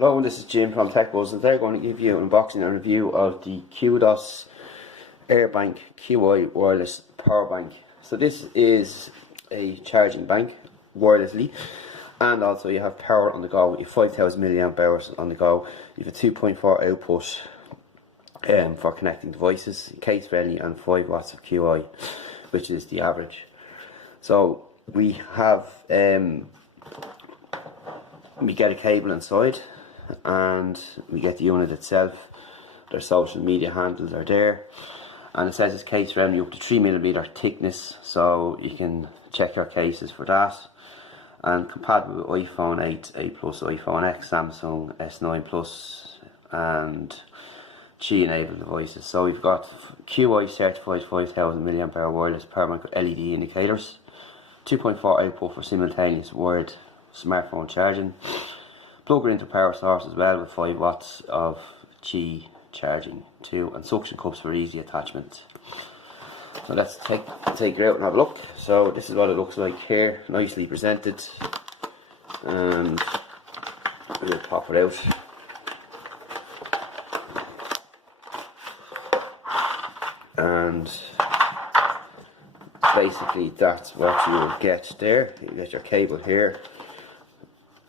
Hello, this is Jim from TechBuzz, and they're going to give you an unboxing and review of the QDOS Airbank QI wireless power bank. So this is a charging bank wirelessly, and also you have power on the go. You have 5,000 milliamp hours on the go. You have a 2.4 output for connecting devices, case friendly, and 5 watts of QI, which is the average. So we have we get a cable inside, and we get the unit itself. Their social media handles are there, and it says it's case friendly up to 3mm thickness, so you can check your cases for that. And compatible with iPhone 8, 8 Plus, iPhone X, Samsung S9 Plus, and Qi enabled devices. So we've got QI certified 5,000 milliamp hour wireless power bank with LED indicators, 2.4 output for simultaneous wired smartphone charging. Plug it into power source as well with 5 watts of Qi charging too, and suction cups for easy attachment. So let's take it out and have a look. So this is what it looks like here, nicely presented, and we'll pop it out. And basically that's what you will get there. You get your cable here,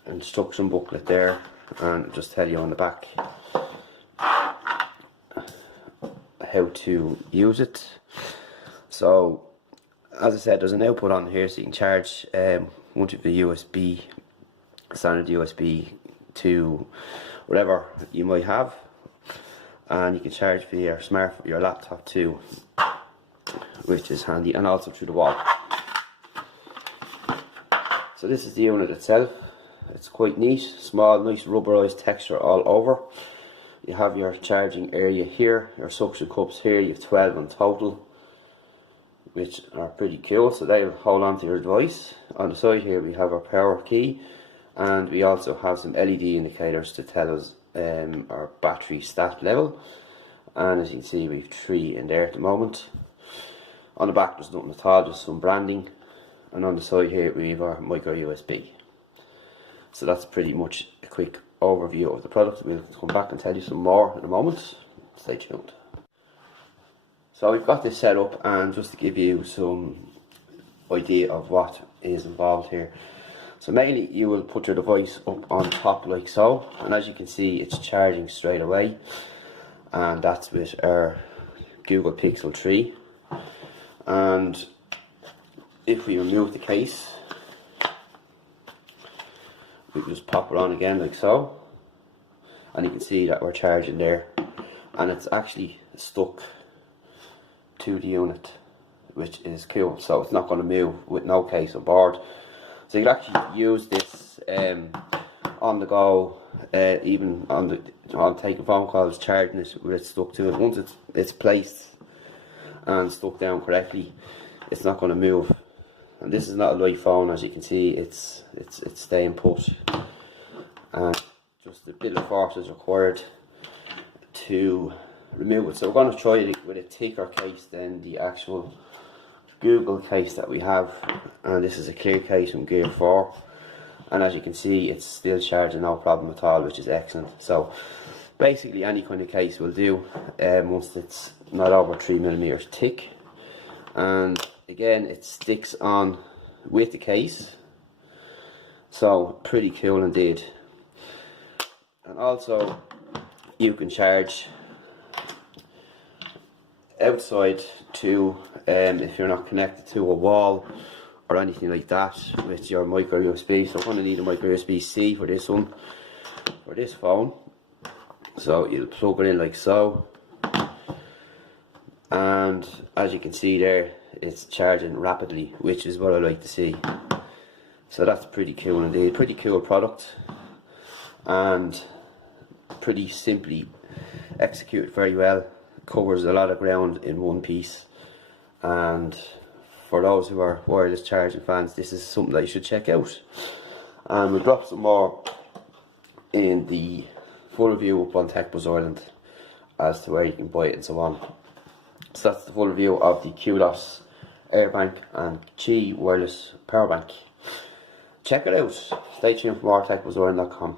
instruction booklet there, and it'll just tell you on the back how to use it. So as I said, there's an output on here, so you can charge once you have the USB, standard USB to whatever you might have, and you can charge via your laptop too, which is handy, and also through the wall. So this is the unit itself. It's quite neat, small, nice rubberized texture all over. You have your charging area here, your suction cups here. You have 12 in total, which are pretty cool, so they'll hold on to your device. On the side here we have our power key, and we also have some LED indicators to tell us our battery stat level, and as you can see we have 3 in there at the moment. On the back there's nothing at all, just some branding, and on the side here we have our micro USB. So that's pretty much a quick overview of the product. We'll come back and tell you some more in a moment. Stay tuned. So we've got this set up, and just to give you some idea of what is involved here. So mainly you will put your device up on top like so, and as you can see it's charging straight away, and that's with our Google Pixel 3. And if we remove the case, we can just pop it on again like so, and you can see that we're charging there, and it's actually stuck to the unit, which is cool. So it's not going to move with no case on board. So you can actually use this on the go, even on taking phone calls, charging it with it stuck to it. Once it's placed and stuck down correctly, it's not going to move. And this is not a light phone, as you can see. It's staying put, and just a bit of force is required to remove it. So we're going to try it with a thicker case than the actual Google case that we have, and this is a clear case from Gear 4, and as you can see it's still charging no problem at all, which is excellent. So basically any kind of case will do, once it's not over 3mm thick, and again it sticks on with the case, so pretty cool indeed. And also you can charge outside too, if you're not connected to a wall or anything like that, with your micro USB. So I'm going to need a micro USB-C for this one, for this phone. So you'll plug it in like so, and as you can see there, it's charging rapidly, which is what I like to see. So that's pretty cool indeed. Pretty cool product, and pretty simply executed very well. Covers a lot of ground in one piece, and for those who are wireless charging fans, this is something that you should check out. And we'll drop some more in the full review up on TechBuzz Ireland as to where you can buy it and so on. So that's the full review of the QDOS Airbank and Qi wireless power bank. Check it out. Stay tuned for more TechBuzzIreland.com.